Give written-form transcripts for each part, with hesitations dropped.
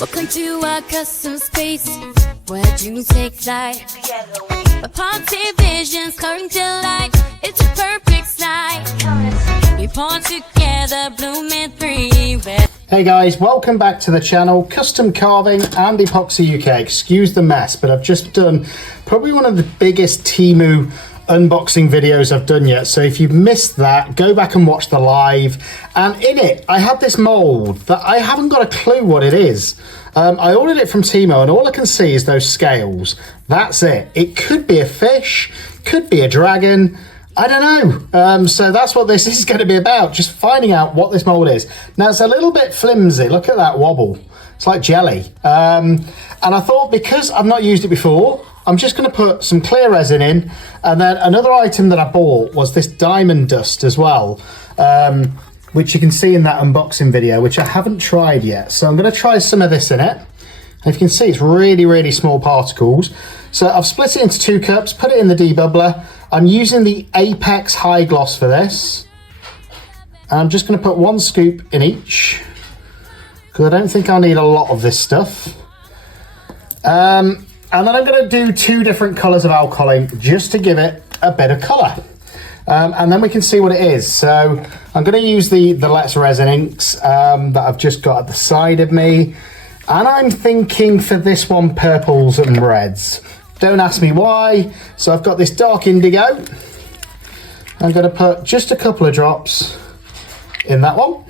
Welcome to our custom space where dreams take flight. Where positive visions come to life. It's a perfect sight. We pawn together, blooming free. Hey guys, welcome back to the channel. Custom carving and epoxy UK. Excuse the mess, but I've just done probably one of the biggest Temu unboxing videos I've done yet. So if you've missed that, go back and watch the live. And in it, I had this mold that I haven't got a clue what it is. I ordered it from Temu and all I can see is those scales. That's it. It could be a fish, could be a dragon. I don't know. So that's what this is going to be about, just finding out what this mold is. Now it's a little bit flimsy. Look at that wobble. It's like jelly. And I thought because I've not used it before, I'm just going to put some clear resin in. And then another item that I bought was this diamond dust as well, which you can see in that unboxing video, which I haven't tried yet. So I'm going to try some of this in it. And if you can see, it's really, really small particles. So I've split it into 2 cups, put it in the debubbler. I'm using the Apex High Gloss for this. I'm just going to put 1 scoop in each, because I don't think I'll need a lot of this stuff. And then I'm going to do 2 different colours of alcohol ink just to give it a bit of colour. And then we can see what it is. So I'm going to use the Let's Resin inks that I've just got at the side of me. And I'm thinking for this one, purples and reds. Don't ask me why. So I've got this dark indigo. I'm going to put just a couple of drops in that one.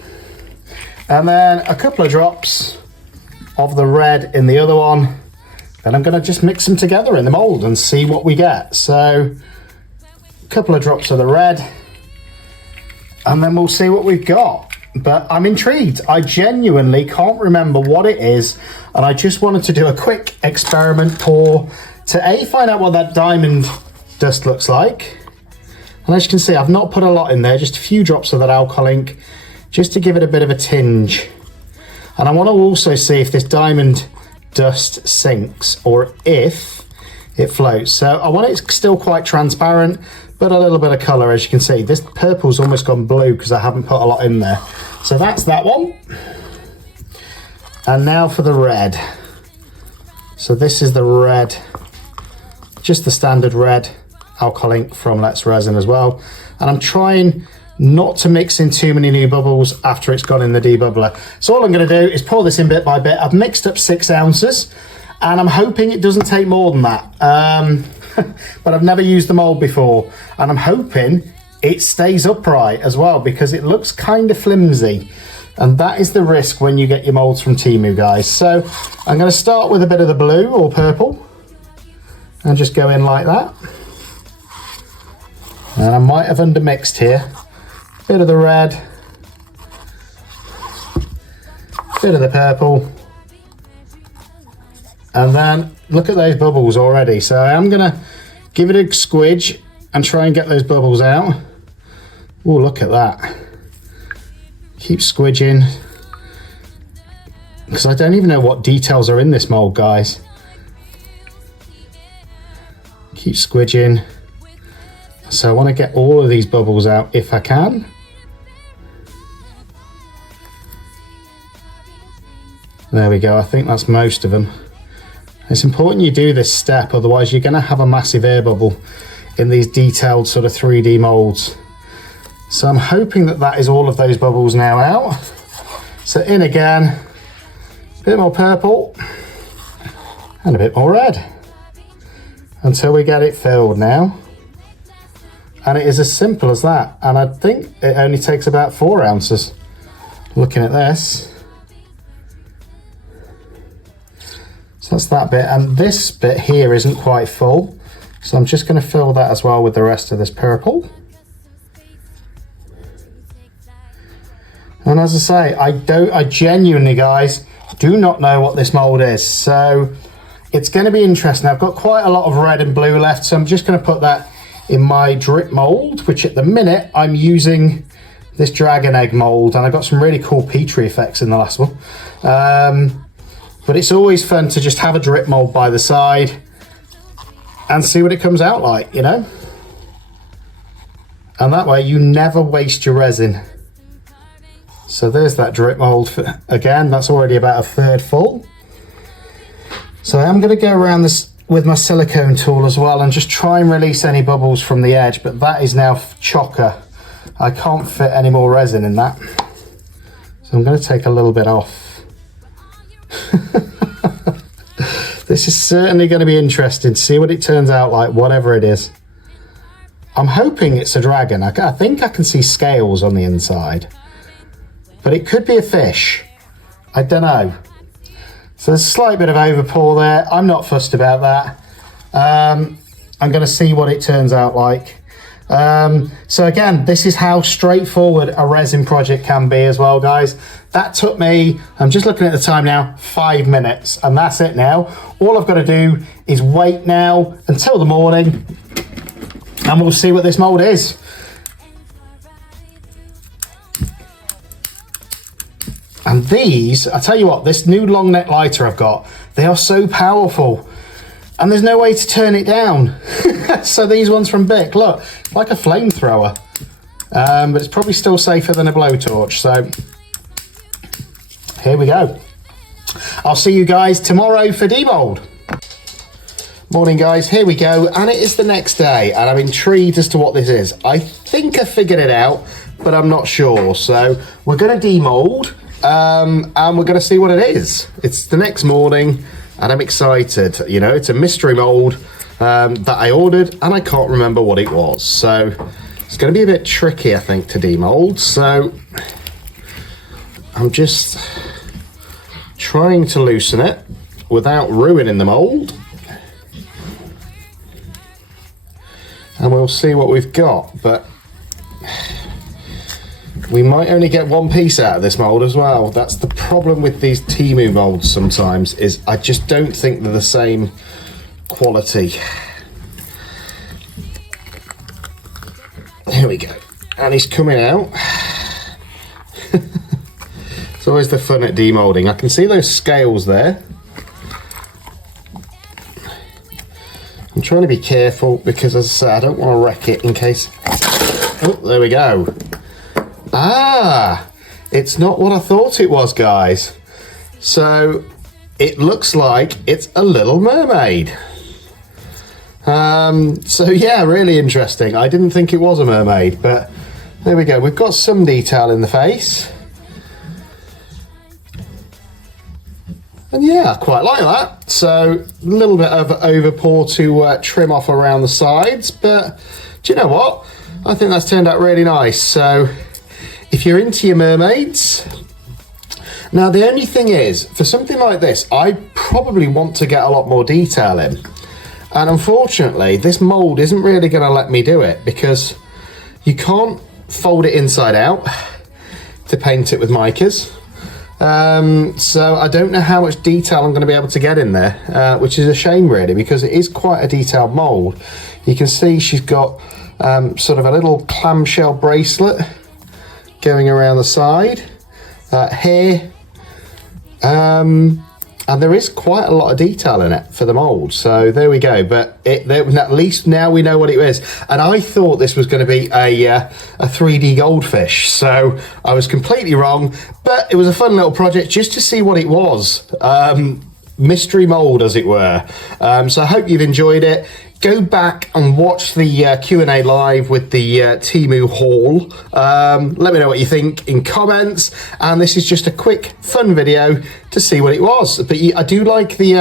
And then a couple of drops of the red in the other one. Then I'm going to just mix them together in the mold and see what we get. So a couple of drops of the red. And then we'll see what we've got. But I'm intrigued. I genuinely can't remember what it is. And I just wanted to do a quick experiment pour to find out what that diamond dust looks like. And as you can see, I've not put a lot in there, just a few drops of that alcohol ink, just to give it a bit of a tinge. And I want to also see if this diamond dust sinks or if it floats. So I want it still quite transparent, but a little bit of colour. As you can see, this purple's almost gone blue because I haven't put a lot in there. So that's that one. And now for the red. So this is the red, just the standard red alcohol ink from Let's Resin as well. And I'm trying not to mix in too many new bubbles after it's gone in the debubbler. So all I'm going to do is pour this in bit by bit. I've mixed up 6 ounces and I'm hoping it doesn't take more than that. But I've never used the mold before and I'm hoping it stays upright as well, because it looks kind of flimsy. And that is the risk when you get your molds from Temu, guys. So I'm going to start with a bit of the blue or purple and just go in like that. And I might have undermixed here. Bit of the red, bit of the purple, and then look at those bubbles already. So I am going to give it a squidge and try and get those bubbles out. Oh, look at that. Keep squidging, because I don't even know what details are in this mold, guys. Keep squidging. So I want to get all of these bubbles out if I can. There we go, I think that's most of them. It's important you do this step, otherwise you're going to have a massive air bubble in these detailed sort of 3D molds. So I'm hoping that that is all of those bubbles now out. So in again, a bit more purple and a bit more red until we get it filled now. And it is as simple as that. And I think it only takes about 4 ounces. Looking at this. So that's that bit. And this bit here isn't quite full. So I'm just going to fill that as well with the rest of this purple. And as I say, I genuinely, guys, do not know what this mold is. So it's going to be interesting. I've got quite a lot of red and blue left. So I'm just going to put that in my drip mold, which at the minute I'm using this dragon egg mold, and I got some really cool Petri effects in the last one. But it's always fun to just have a drip mold by the side and see what it comes out like, you know? And that way you never waste your resin. So there's that drip mold. Again, that's already about a third full. So I am going to go around this with my silicone tool as well and just try and release any bubbles from the edge, but that is now chocker. I can't fit any more resin in that. So I'm going to take a little bit off. This is certainly going to be interesting to see what it turns out like, whatever it is. I'm hoping it's a dragon. I think I can see scales on the inside, but it could be a fish. I don't know. So there's a slight bit of overpour there. I'm not fussed about that. I'm going to see what it turns out like. So again, this is how straightforward a resin project can be as well, guys. That took me, I'm just looking at the time now, 5 minutes, and that's it now. All I've got to do is wait now until the morning, and we'll see what this mold is. And these, I tell you what, this new long neck lighter I've got, they are so powerful. And there's no way to turn it down. So these ones from Bic, look, like a flamethrower. But it's probably still safer than a blowtorch. So here we go. I'll see you guys tomorrow for demold. Morning guys, here we go. And it is the next day and I'm intrigued as to what this is. I think I figured it out, but I'm not sure. So we're gonna demold and we're gonna see what it is. It's the next morning. And I'm excited, you know, it's a mystery mold that I ordered and I can't remember what it was. So it's going to be a bit tricky, I think, to demold. So I'm just trying to loosen it without ruining the mold. And we'll see what we've got, but we might only get one piece out of this mold as well. That's the problem with these Temu molds sometimes, is I just don't think they're the same quality. Here we go. And he's coming out. It's always the fun at demolding. I can see those scales there. I'm trying to be careful because, as I say, I don't want to wreck it in case... Oh, there we go. Ah, it's not what I thought it was, guys. So it looks like it's a little mermaid. So yeah, really interesting. I didn't think it was a mermaid, but there we go. We've got some detail in the face. And yeah, I quite like that. So a little bit of overpour to trim off around the sides, but do you know what? I think that's turned out really nice. So if you're into your mermaids, now the only thing is, for something like this, I probably want to get a lot more detail in. And unfortunately, this mold isn't really going to let me do it because you can't fold it inside out to paint it with micas. So I don't know how much detail I'm going to be able to get in there, which is a shame really, because it is quite a detailed mold. You can see she's got sort of a little clamshell bracelet going around the side, here, and there is quite a lot of detail in it for the mold. So there we go. But at least now we know what it is. And I thought this was going to be a 3D goldfish, so I was completely wrong. But it was a fun little project just to see what it was. Mystery mold, as it were. So I hope you've enjoyed it. Go back and watch the Q&A live with the Temu haul. Let me know what you think in comments. And this is just a quick, fun video to see what it was. But I do like the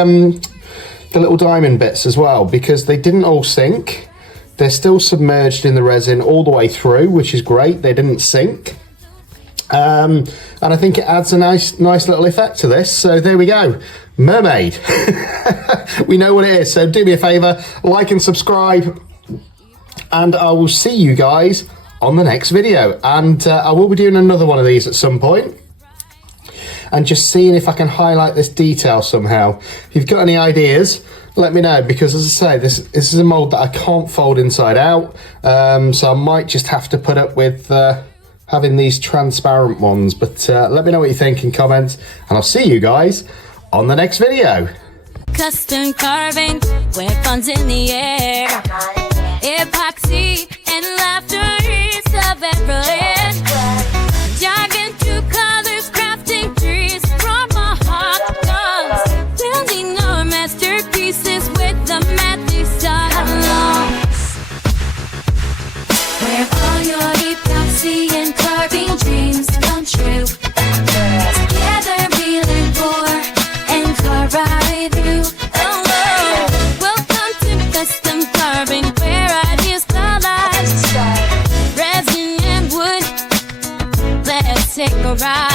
little diamond bits as well, because they didn't all sink. They're still submerged in the resin all the way through, which is great. They didn't sink. And I think it adds a nice little effect to this. So there we go. Mermaid. We know what it is. So do me a favor, like and subscribe, and I will see you guys on the next video. And I will be doing another one of these at some point, and just seeing if I can highlight this detail somehow. If you've got any ideas, let me know, because as I say, this is a mold that I can't fold inside out. So I might just have to put up with having these transparent ones. But let me know what you think in comments, and I'll see you guys on the next video. Custom carving, where fun's in the air. Epoxy and laughter is everywhere. Jogging through colors, crafting trees from my heart. Building enormous right.